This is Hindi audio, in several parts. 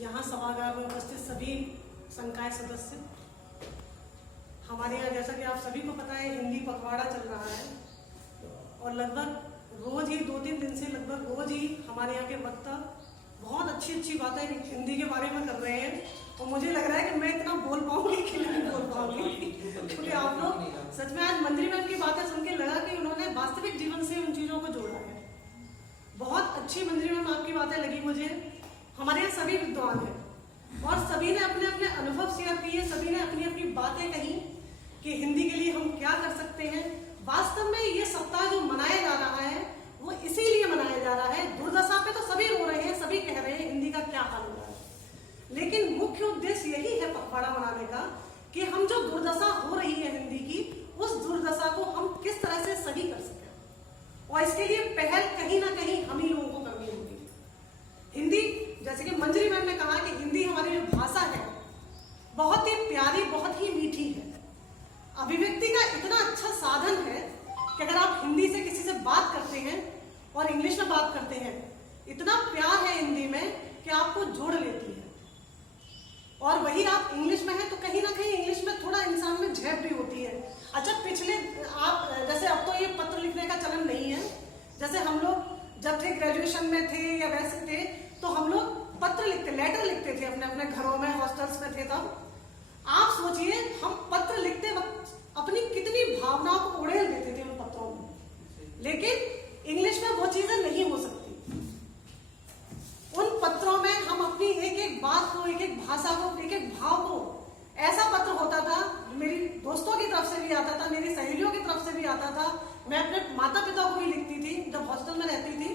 यहाँ सभागार में उपस्थित सभी संकाय सदस्य, हमारे यहाँ जैसा कि आप सभी को पता है हिंदी पखवाड़ा चल रहा है और लगभग रोज ही 2-3 दिन से लगभग रोज ही हमारे यहाँ के वक्ता बहुत अच्छी बातें हिंदी के बारे में कर रहे हैं और मुझे लग रहा है कि मैं इतना बोल पाऊंगी कि नहीं बोल पाऊंगी, क्योंकि आप लोग सच में आज मंत्री मैम की बातें सुन के लगा कि उन्होंने वास्तविक जीवन से उन चीजों को जोड़ा है। बहुत अच्छी मंत्री मैम आपकी बातें लगी मुझे। हमारे यहाँ सभी विद्वान हैं और सभी ने अपने अपने अनुभव शेयर किए, सभी ने अपनी अपनी बातें कही कि हिंदी के लिए हम क्या कर सकते हैं। वास्तव में ये सप्ताह जो मनाया जा रहा है वो इसीलिए मनाया जा रहा है। दुर्दशा पे तो सभी रो रहे हैं, सभी कह रहे हैं हिंदी का क्या हाल हो रहा है, लेकिन मुख्य उद्देश्य यही है पखवाड़ा मनाने का कि हम जो दुर्दशा हो रही है हिंदी की, उस दुर्दशा को हम किस तरह से सही कर सकें और इसके लिए पहल कहीं ना कहीं हम ही लोगों को करनी होगी। हिंदी, जैसे कि मंजरी मैम ने कहा कि हिंदी हमारी जो भाषा है बहुत ही प्यारी, बहुत ही मीठी है, अभिव्यक्ति का इतना अच्छा साधन है कि अगर आप हिंदी से किसी से बात करते हैं और इंग्लिश में बात करते हैं, इतना प्यार है हिंदी में कि आपको जोड़ लेती है। और वही आप इंग्लिश में है तो कहीं ना कहीं इंग्लिश में थोड़ा इंसान में झेप भी होती है। अच्छा, पिछले आप जैसे अब तो ये पत्र लिखने का चलन नहीं है, जैसे हम लोग जब थे ग्रेजुएशन में थे या वैसे थे तो हम लोग पत्र लिखते, लेटर लिखते थे अपने अपने घरों में, हॉस्टल्स में थे तब। आप सोचिए हम पत्र लिखते वक्त अपनी कितनी भावनाओं को उड़ेल देते थे उन पत्रों में, लेकिन इंग्लिश में वो चीजें नहीं हो सकती। उन पत्रों में हम अपनी एक एक बात को, एक एक भाषा को, एक एक भाव को, ऐसा पत्र होता था, मेरी दोस्तों की तरफ से भी आता था, मेरी सहेलियों की तरफ से भी आता था, मैं अपने माता पिता को भी लिखती थी जब हॉस्टल में रहती थी।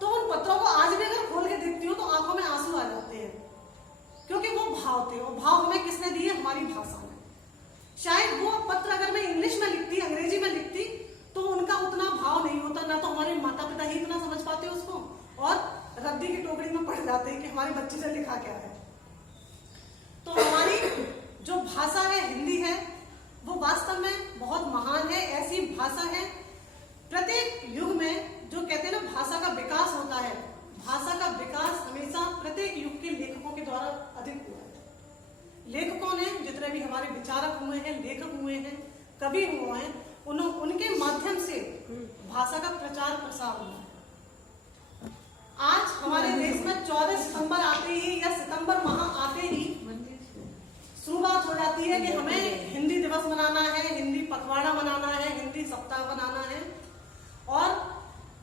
तो उन पत्रों को आज भी अगर खोल के देखती हूँ तो आंखों में आंसू आ जाते हैं, क्योंकि वो भाव थे। वो भाव हमें किसने दिए? हमारी भाषा में। शायद वो पत्र अगर मैं इंग्लिश में लिखती, अंग्रेजी में लिखती तो उनका उतना भाव नहीं होता, ना तो हमारे माता पिता ही इतना समझ पाते उसको और रद्दी की टोकरी में पड़ जाते हैं कि हमारे बच्चे से लिखा क्या है। तो हमारी जो भाषा है हिंदी है वो वास्तव में बहुत महान है। ऐसी भाषा है, प्रत्येक युग में जो कहते हैं ना भाषा का विकास होता है, भाषा का विकास हमेशा प्रत्येक युग के लेखकों के द्वारा अधिक हुआ है। लेखकों ने, जितने भी हमारे विचारक हुए हैं, लेखक हुए हैं, कवि हुए हैं, उनके माध्यम से भाषा का प्रचार प्रसार हुआ है। आज हमारे देश में 14 सितंबर आते ही या सितंबर माह आते ही शुरुआत हो जाती है कि हमें हिंदी दिवस मनाना है, हिंदी पखवाड़ा मनाना है, हिंदी सप्ताह मनाना है और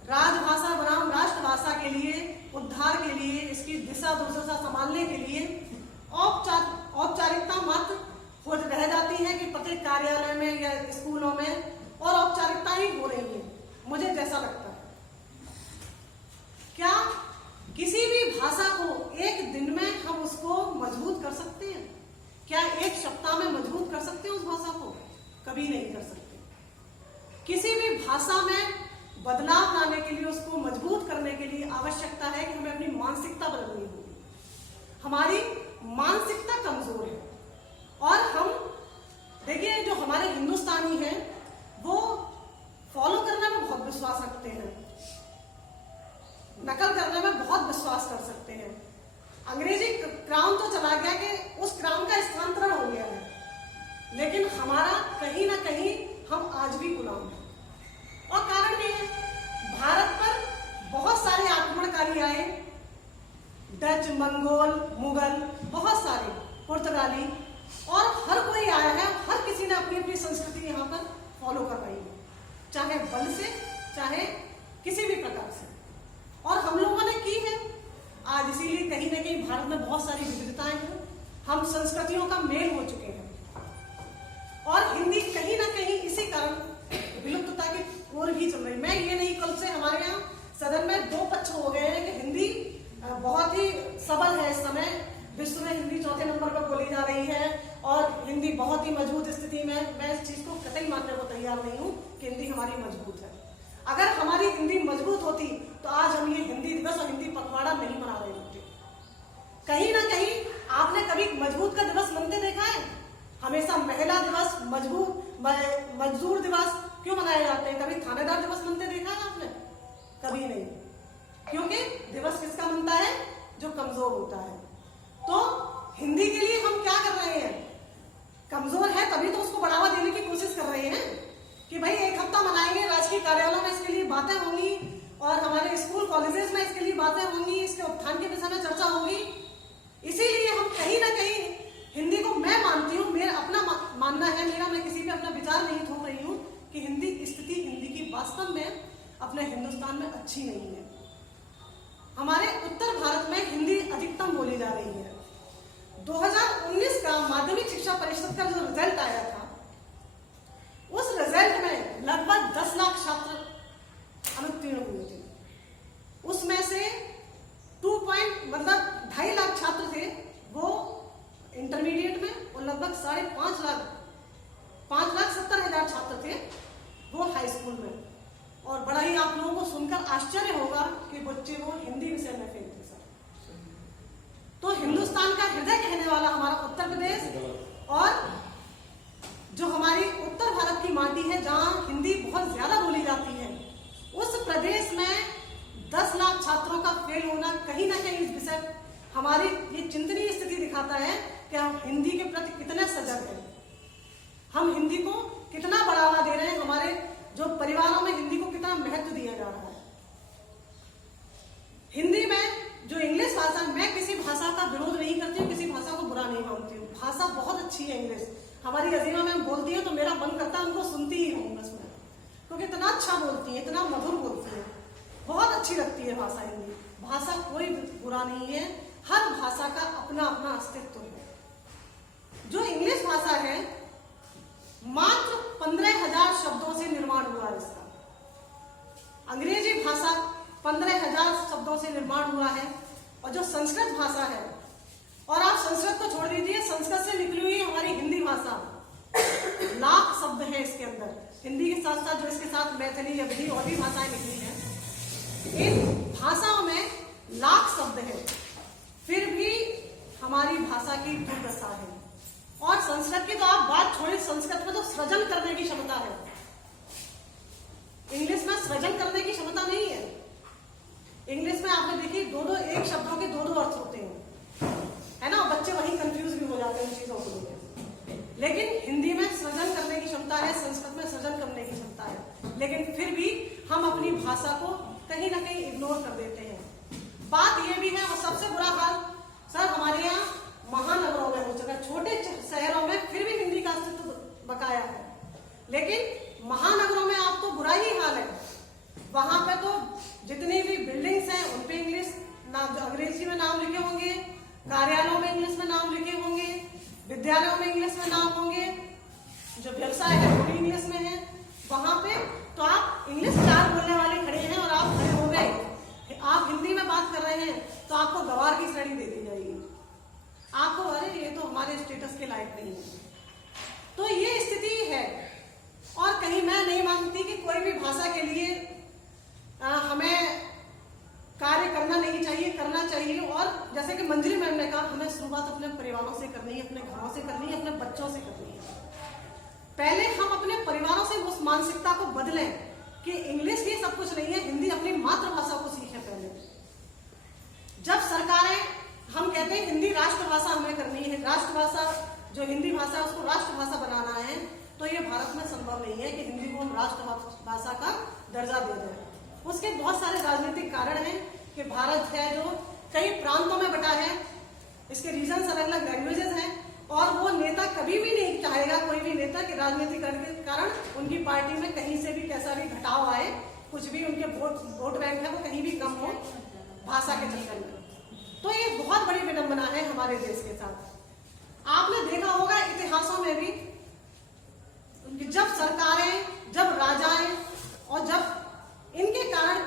राजभाषा बनाम राष्ट्रभाषा के लिए, उद्धार के लिए, इसकी दिशा दुर्दशा संभालने के लिए औपचारिकता मात्र हो रह जाती है कि प्रत्येक कार्यालय में या स्कूलों में, और औपचारिकता ही हो रही है, मुझे जैसा लगता है। क्या किसी भी भाषा को एक दिन में हम उसको मजबूत कर सकते हैं? क्या एक सप्ताह में मजबूत कर सकते हैं उस भाषा को? कभी नहीं कर सकते। किसी भी भाषा में बदलाव लाने के लिए, उसको मजबूत करने के लिए आवश्यकता है कि हमें अपनी मानसिकता बदलनी होगी। हमारी मानसिकता कमजोर है और हम देखिए जो हमारे हिंदुस्तानी हैं वो फॉलो करने में बहुत विश्वास रखते हैं, नकल करने में बहुत विश्वास कर सकते हैं। अंग्रेजी क्राउन तो चला गया कि उस क्राउन का स्थानांतरण हो गया है, लेकिन हमारा कहीं ना कहीं हम आज भी गुलाम हैं। और कारण भी है, भारत पर बहुत सारे आक्रमणकारी आए, डच, मंगोल, मुगल, बहुत सारे, पुर्तगाली, और हर कोई आया है, हर किसी ने अपनी अपनी संस्कृति यहाँ पर फॉलो कर रही है, चाहे बल से, चाहे किसी भी प्रकार से, और हम लोगों ने की है आज। इसीलिए कहीं ना कहीं भारत में बहुत सारी विविधताएं हैं, हम संस्कृतियों का मेल हो चुके हैं और हिंदी कहीं ना कहीं इसी कारण विलुप्तता की ओर भी चल रही। मैं ये नहीं, कल से हमारे यहाँ सदन में 2 पक्ष हो गए हैं कि हिंदी बहुत ही सबल है, इस समय विश्व में हिंदी 4थे नंबर पर बोली जा रही है और हिंदी बहुत ही मजबूत स्थिति में। मैं इस चीज को कतई मानने को तैयार नहीं हूँ कि हिंदी हमारी मजबूत है। अगर हमारी हिंदी मजबूत होती तो आज हम ये हिंदी दिवस और हिंदी पखवाड़ा नहीं मना रहे होते। कहीं ना कहीं आपने कभी मजबूत का दिवस मनते देखा है? हमेशा महिला दिवस, मजदूर दिवस क्यों मनाए जाते हैं? कभी थानेदार दिवस मनते देखा है आपने? कभी नहीं, क्योंकि दिवस किसका मनता है? जो कमजोर होता है। तो हिंदी के लिए हम क्या कर रहे हैं? कमजोर है तभी तो उसको बढ़ावा देने की कोशिश कर रहे हैं कि भाई एक हफ्ता मनाएंगे, राजकीय कार्यालयों में इसके लिए बातें होंगी और हमारे स्कूल कॉलेजेस में इसके लिए बातें होंगी, इसके उत्थान के विषय में चर्चा होगी। इसीलिए हम कहीं ना कहीं हिंदी को, मैं मानती हूँ, मेरा अपना मानना है मेरा, मैं किसी पे अपना विचार नहीं थोप रही हूँ कि हिंदी स्थिति, हिंदी की वास्तव में अपने हिंदुस्तान में अच्छी नहीं है। हमारे उत्तर भारत में हिंदी अधिकतम बोली जा रही है। 2019 का माध्यमिक शिक्षा परिषद का जो रिजल्ट आया था, उस रिजल्ट में लगभग 10 लाख छात्र अनुत्तीर्ण हुए थे। उसमें से 2.5 लाख छात्र थे वो इंटरमीडिएट में, और लगभग 5,70,000 छात्र थे वो हाई स्कूल में। और बड़ा ही आप लोगों को सुनकर आश्चर्य होगा कि बच्चे वो हिंदी विषय में फेल थे सर। तो हिंदुस्तान का हृदय कहने वाला हमारा उत्तर प्रदेश, और जो हमारी उत्तर भारत की माटी है जहां हिंदी बहुत ज्यादा बोली जाती है, उस प्रदेश में 10 लाख छात्रों का फेल होना कहीं ना कहीं इस विषय, हमारी ये चिंतनीय स्थिति दिखाता है कि हम हिंदी के प्रति कितने सजग हैं, हम हिंदी को कितना बढ़ावा दे रहे हैं, हमारे जो परिवारों में हिंदी को कितना महत्व दिया जा रहा है। हिंदी में जो इंग्लिश भाषा, मैं किसी भाषा का विरोध नहीं करती हूँ, किसी भाषा को बुरा नहीं मानती हूँ, भाषा बहुत अच्छी है इंग्लिश। हमारी अजीमा मैम बोलती है तो मेरा मन करता है उनको सुनती ही रहूं बस मैं, क्योंकि इतना अच्छा बोलती है, इतना मधुर बोलती है, बहुत अच्छी लगती है भाषा हिंदी। भाषा कोई बुरा नहीं है, हर भाषा का अपना अपना अस्तित्व है। जो इंग्लिश भाषा है मात्र 15,000 शब्दों से निर्माण हुआ है इसका। अंग्रेजी भाषा 15,000 शब्दों से निर्माण हुआ है। और जो संस्कृत भाषा है, और आप संस्कृत को छोड़ दीजिए, संस्कृत से निकली हुई हमारी हिंदी भाषा, लाख शब्द है इसके अंदर। हिंदी के साथ साथ जो इसके साथ मैथिली, अवधी और भी भाषाएं निकली हैं, इन भाषाओं में लाख शब्द है, फिर भी हमारी भाषा की दुर्दशा है। और संस्कृत की तो आप बात छोड़िए, संस्कृत में तो सृजन करने की क्षमता है, इंग्लिश में सृजन करने की क्षमता नहीं है। इंग्लिश में आपने देखिए एक शब्दों के दो अर्थ होते हैं, है ना, बच्चे वहीं कंफ्यूज भी हो जाते हैं उन चीजों को लेकर। लेकिन हिंदी में सृजन करने की क्षमता है, संस्कृत में सृजन करने की क्षमता है, लेकिन फिर भी हम अपनी भाषा को कहीं ना कहीं इग्नोर कर देते हैं। बात यह भी है, और सबसे बुरा हाल सर हमारे यहाँ महानगरों में हो चुका है, छोटे शहरों में फिर भी हिंदी का अस्तित्व बकाया है, लेकिन महानगरों में आपको बुरा ही हाल है। वहां पे तो जितनी भी बिल्डिंग्स हैं उन पे इंग्लिश नाम, अंग्रेजी में नाम लिखे होंगे, कार्यालयों में इंग्लिश में नाम लिखे होंगे, विद्यालयों में इंग्लिश में नाम होंगे, जो व्यवसाय है वो भी इंग्लिश में है। वहां पे तो आप इंग्लिश 4 बोलने वाले खड़े हैं और आप खड़े हो गए, आप हिंदी में बात कर रहे हैं तो आपको गवार की श्रेणी दे दी जाएगी, आपको अरे ये तो हमारे स्टेटस के लायक नहीं है। तो ये स्थिति है। और कहीं मैं नहीं मानती कि कोई भी भाषा के लिए हमें कार्य करना नहीं चाहिए, करना चाहिए। और जैसे कि मंजरी मैम ने कहा, हमें शुरुआत अपने परिवारों से करनी है, अपने घरों से करनी है, अपने बच्चों से करनी है। पहले हम अपने परिवारों से उस मानसिकता को बदलें कि इंग्लिश ही सब कुछ नहीं है, हिंदी अपनी मातृभाषा को सीखें। पहले जब सरकारें, हम कहते हैं हिंदी राष्ट्रभाषा हमें करनी है, राष्ट्रभाषा जो हिंदी भाषा है उसको राष्ट्रभाषा बनाना है, तो ये भारत में संभव नहीं है कि हिंदी को हम राष्ट्रभाषा का दर्जा दे दें। उसके बहुत सारे राजनीतिक कारण हैं कि भारत है जो कई प्रांतों में बटा है, इसके रीजन अलग अलग लैंग्वेजेस हैं, और वो नेता कभी भी नहीं चाहेगा, कोई भी नेता के राजनीतिक कारण उनकी पार्टी में कहीं से भी कैसा भी घटाव आए, कुछ भी उनके वोट बैंक है वो कहीं भी कम हो भाषा के चक्कर में। तो ये बहुत बड़ी विडंबना है हमारे देश के साथ। आपने देखा होगा इतिहासों में भी कि जब सरकारें, जब राजाएं, और जब इनके कारण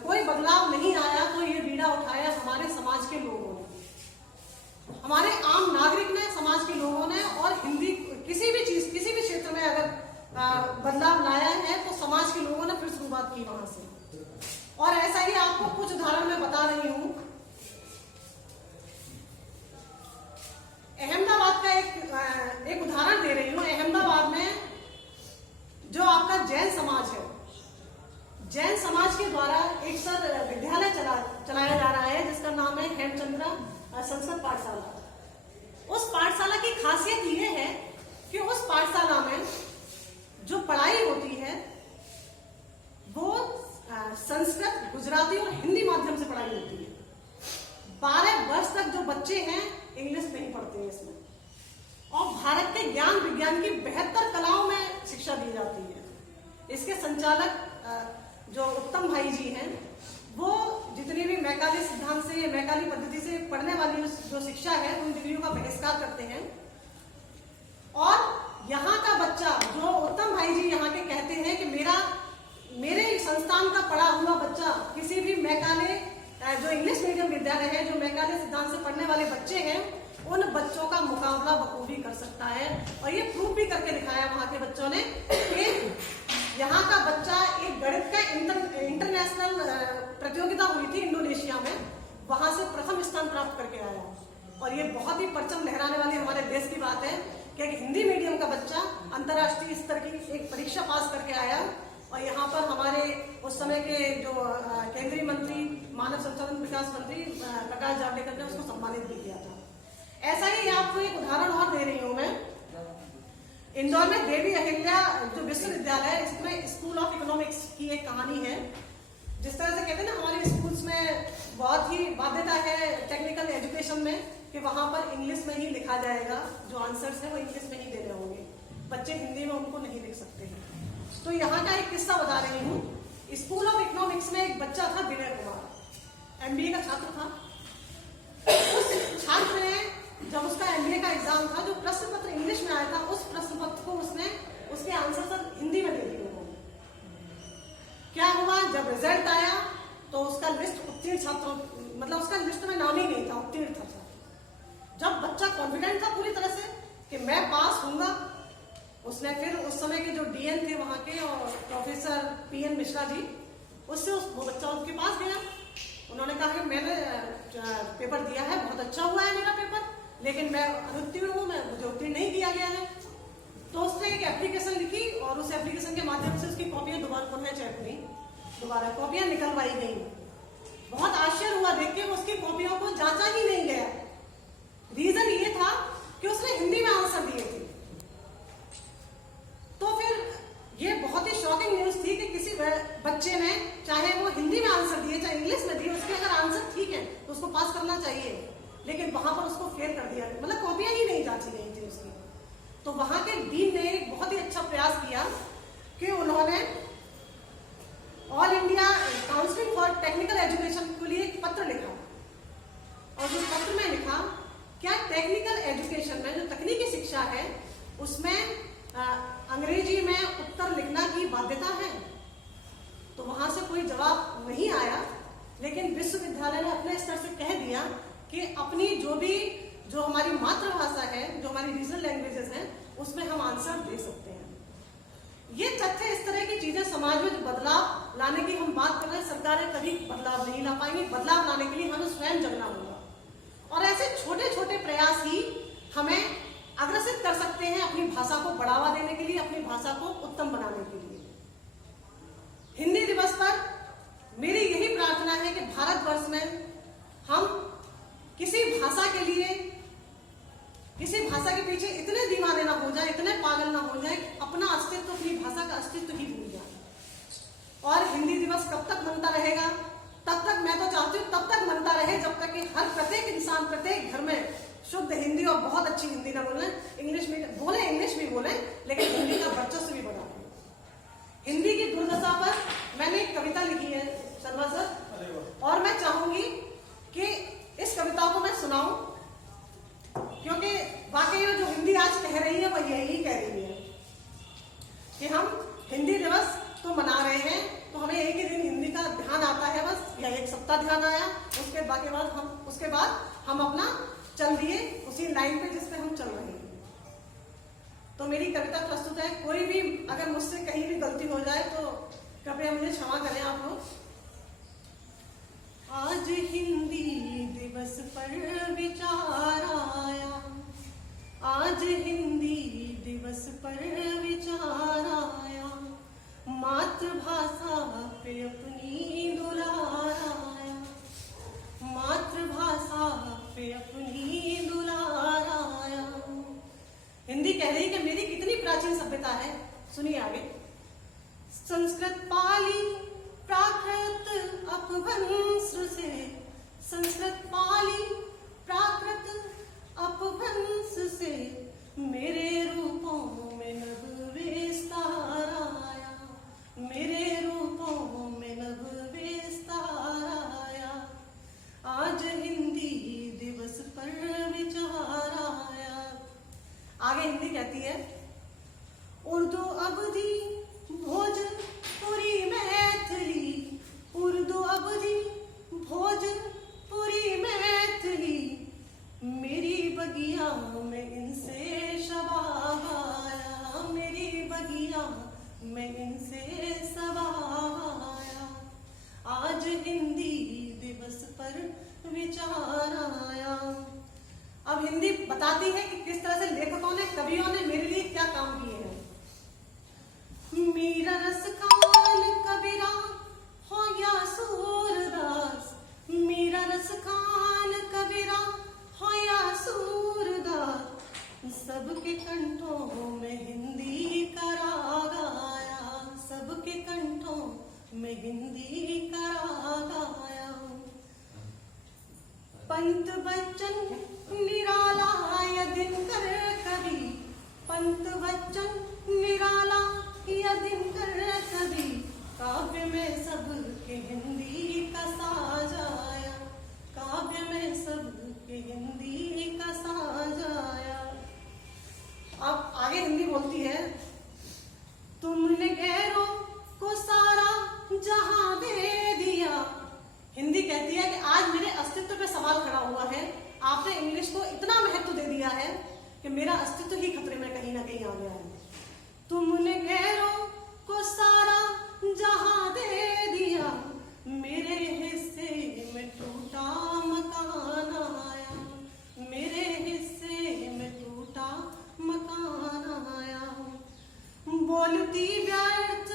कोई बदलाव नहीं आया, तो ये बीड़ा उठाया हमारे समाज के लोगों ने, हमारे आम नागरिक ने, समाज के लोगों ने। और हिंदी किसी भी चीज, किसी भी क्षेत्र में अगर बदलाव लाया है तो समाज के लोगों ने फिर शुरुआत की वहां से। और ऐसा ही आपको कुछ उदाहरण मैं बता रही हूं। अहमदाबाद का एक उदाहरण दे रही हूं। अहमदाबाद में जो आपका जैन समाज है, जैन समाज के द्वारा एक सर विद्यालय चलाया जा रहा है जिसका नाम है हेमचंद्रा संस्कृत पाठशाला। उस पाठशाला की खासियत यह है कि उस पाठशाला में जो पढ़ाई होती है वो संस्कृत, गुजराती और हिंदी माध्यम से पढ़ाई होती है। 12 वर्ष तक जो बच्चे हैं इंग्लिश नहीं पढ़ते हैं इसमें, और भारत के ज्ञान विज्ञान की 72 कलाओं में शिक्षा दी जाती है। इसके संचालक जो उत्तम भाई जी हैं, वो जितनी भी मैकाले सिद्धांत से, मैकाली पद्धति से पढ़ने वाली जो शिक्षा है उन डिग्रियों का बहिष्कार करते हैं। और यहाँ का बच्चा, जो उत्तम भाई जी यहाँ के कहते हैं कि मेरे संस्थान का पढ़ा हुआ बच्चा किसी भी मैकाले जो इंग्लिश मीडियम विद्यालय है, जो मैकाले सिद्धांत से पढ़ने वाले बच्चे हैं, उन बच्चों का मुकाबला बखूबी कर सकता है। और ये प्रूव भी करके दिखाया वहां के बच्चों ने कि यहाँ का बच्चा एक गणित का इंटरनेशनल प्रतियोगिता हुई थी इंडोनेशिया में, वहां से प्रथम स्थान प्राप्त करके आया। और ये बहुत ही परचम लहराने वाली हमारे देश की बात है कि एक हिंदी मीडियम का बच्चा अंतर्राष्ट्रीय स्तर की एक परीक्षा पास करके आया। और यहाँ पर हमारे उस समय के जो केंद्रीय मंत्री, मानव संसाधन विकास मंत्री प्रकाश जावड़ेकर ने उसको सम्मानित भी किया था। ऐसा ही आपको एक उदाहरण और दे रही हूँ मैं। इंदौर में देवी अहिल्या जो विश्वविद्यालय है, इसमें स्कूल ऑफ इकोनॉमिक्स की एक कहानी है। जिस तरह से कहते हैं ना, हमारे स्कूल्स में बहुत ही बाध्यता है टेक्निकल एजुकेशन में कि वहां पर इंग्लिश में ही लिखा जाएगा, जो आंसर्स है वो इंग्लिश में ही देने होंगे, बच्चे हिंदी में उनको नहीं लिख सकते हैं। तो यहाँ का एक किस्सा बता रही हूँ। स्कूल ऑफ इकोनॉमिक्स में एक बच्चा था, विनय कुमार, MBA का छात्र था। उस छात्र ने जब उसका MBA का एग्जाम था, जो प्रश्न पत्र इंग्लिश में आया था, उस प्रश्न पत्र को उसने उसके आंसर सब हिंदी में दे दिए। क्या हुआ, जब रिजल्ट आया तो उसका लिस्ट उत्तीर्ण छात्रों, मतलब उसका लिस्ट में नाम ही नहीं था, उत्तीर्ण था छात्र। जब बच्चा कॉन्फिडेंट था पूरी तरह से कि मैं पास होऊंगा, उसने फिर उस समय के जो DN थे वहां के और प्रोफेसर PN मिश्रा जी, उससे वो बच्चा उनके पास गया। उन्होंने कहा कि मैंने पेपर दिया है, बहुत अच्छा हुआ है मेरा पेपर, लेकिन मैं अनुत्तीर्ण हूँ, मुझे उत्तीर्ण नहीं किया गया है। तो उसने एक एप्लीकेशन लिखी और उस एप्लीकेशन के माध्यम से उसकी कॉपियां दोबारा कॉपियां निकलवाई गई। बहुत आश्चर्य हुआ देख के, उसकी कॉपियों को जांचा ही नहीं गया। रीजन ये था कि उसने हिंदी में आंसर दिए थे। तो फिर ये बहुत ही शॉकिंग न्यूज थी कि किसी बच्चे ने, चाहे वो हिंदी में आंसर दिए चाहे इंग्लिश में दिए, उसके अगर आंसर ठीक है तो उसको पास करना चाहिए, लेकिन वहां पर उसको फेल कर दिया, मतलब कॉपियां ही नहीं जांची गई थी उसकी। तो वहां के डीन ने एक बहुत ही अच्छा प्रयास किया कि उन्होंने all India council for technical education के लिए एक पत्र लिखा। और उस पत्र में लिखा, क्या टेक्निकल एजुकेशन में, जो तकनीकी शिक्षा है, उसमें अंग्रेजी में उत्तर लिखना की बाध्यता है? तो वहां से कोई जवाब नहीं आया, लेकिन विश्वविद्यालय ने अपने स्तर से कह दिया कि अपनी जो हमारी मातृभाषा है, जो हमारी रीजनल लैंग्वेजेस हैं, उसमें हम आंसर दे सकते हैं। ये तथ्य, इस तरह की चीजें समाज में जो बदलाव लाने की हम बात कर रहे हैं, सरकारें कभी बदलाव नहीं ला पाएंगी। बदलाव लाने के लिए हमें स्वयं जगना होगा, और ऐसे छोटे छोटे प्रयास ही हमें अग्रसित कर सकते हैं अपनी भाषा को बढ़ावा देने के लिए, अपनी भाषा को उत्तम बनाने के लिए। हिंदी दिवस पर मेरी यही प्रार्थना है कि भारतवर्ष में हम किसी भाषा के लिए, किसी भाषा के पीछे इतने दीवाने ना हो जाए, इतने पागल ना हो जाए कि अपना अस्तित्व, अपनी भाषा का अस्तित्व ही भूल जाए। और हिंदी दिवस कब तक मनता रहेगा? तब तक, मैं तो चाहती हूँ तब तक मनता रहे जब तक कि हर प्रत्येक इंसान, प्रत्येक घर में शुद्ध हिंदी और बहुत अच्छी हिंदी ना बोले, इंग्लिश में बोले, इंग्लिश भी बोले, लेकिन हिंदी का वर्चस्व भी बढ़ा दे। हिंदी की दुर्दशा पर मैंने एक कविता लिखी है शर्मा सर, और मैं चाहूंगी कि इस कविता को मैं सुनाऊं, क्योंकि वाकई में जो हिंदी आज कह रही है वह यही कह रही है कि हम हिंदी दिवस तो मना रहे हैं, तो हमें एक ही दिन हिंदी का ध्यान आता है बस, या एक सप्ताह ध्यान आया, उसके बाद हम अपना चल दिए उसी लाइन पे जिस पे हम चल रहे हैं। तो मेरी कविता प्रस्तुत है। कोई भी अगर मुझसे कहीं भी गलती हो जाए तो कृपया मुझे क्षमा करें आप लोग। आज हिंदी दिवस पर विचार आया, आज हिंदी दिवस पर विचार आया, मातृभाषा पे अपनी दुलार आया, मातृभाषा पे अपनी विचार आया। अब हिंदी बताती है कि किस तरह से लेखकों ने, कवियों ने मेरे लिए क्या काम किए हैं। मीरा रस खान कबीरा हो या सूरदास, मीरा रस खान कबीरा हो या सूरदास, सबके कंठों में हिंदी का राग आया, सबके कंठों में हिंदी का राग आया। पंत बच्चन निराला या दिनकर कवि, पंत बच्चन निराला या दिनकर कवि, काव्य में सबके हिंदी का साज आया, काव्य में सबके हिंदी का साज आया। अब आगे हिंदी बोलती है, तुमने गैरों को सारा जहां दे दिया। हिंदी कहती है कि आज मेरे अस्तित्व पे सवाल खड़ा हुआ है, आपने इंग्लिश को इतना महत्व दे दिया है कि मेरा अस्तित्व ही खतरे में कहीं ना कहीं आ गया है। तुमने गैरों को सारा जहां दे दिया, मेरे हिस्से में टूटा मकान आया, मेरे हिस्से में टूटा मकान आया। बोलती व्यर्थ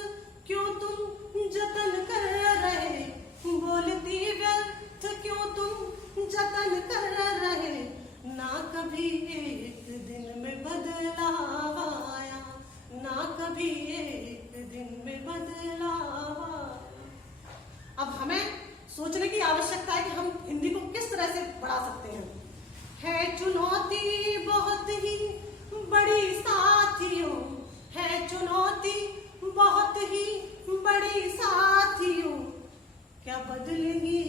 क्यों तुम जतन कर रहे, बोलती व्यर्थ क्यों तुम जतन कर रहे, ना कभी एक दिन में बदलाव आया, ना कभी एक दिन में बदलाव आया। अब हमें सोचने की आवश्यकता है कि हम हिंदी को किस तरह से बढ़ा सकते हैं। है चुनौती बहुत ही बड़ी साथियों, है चुनौती बहुत ही बड़ी साथियों, क्या बदलेगी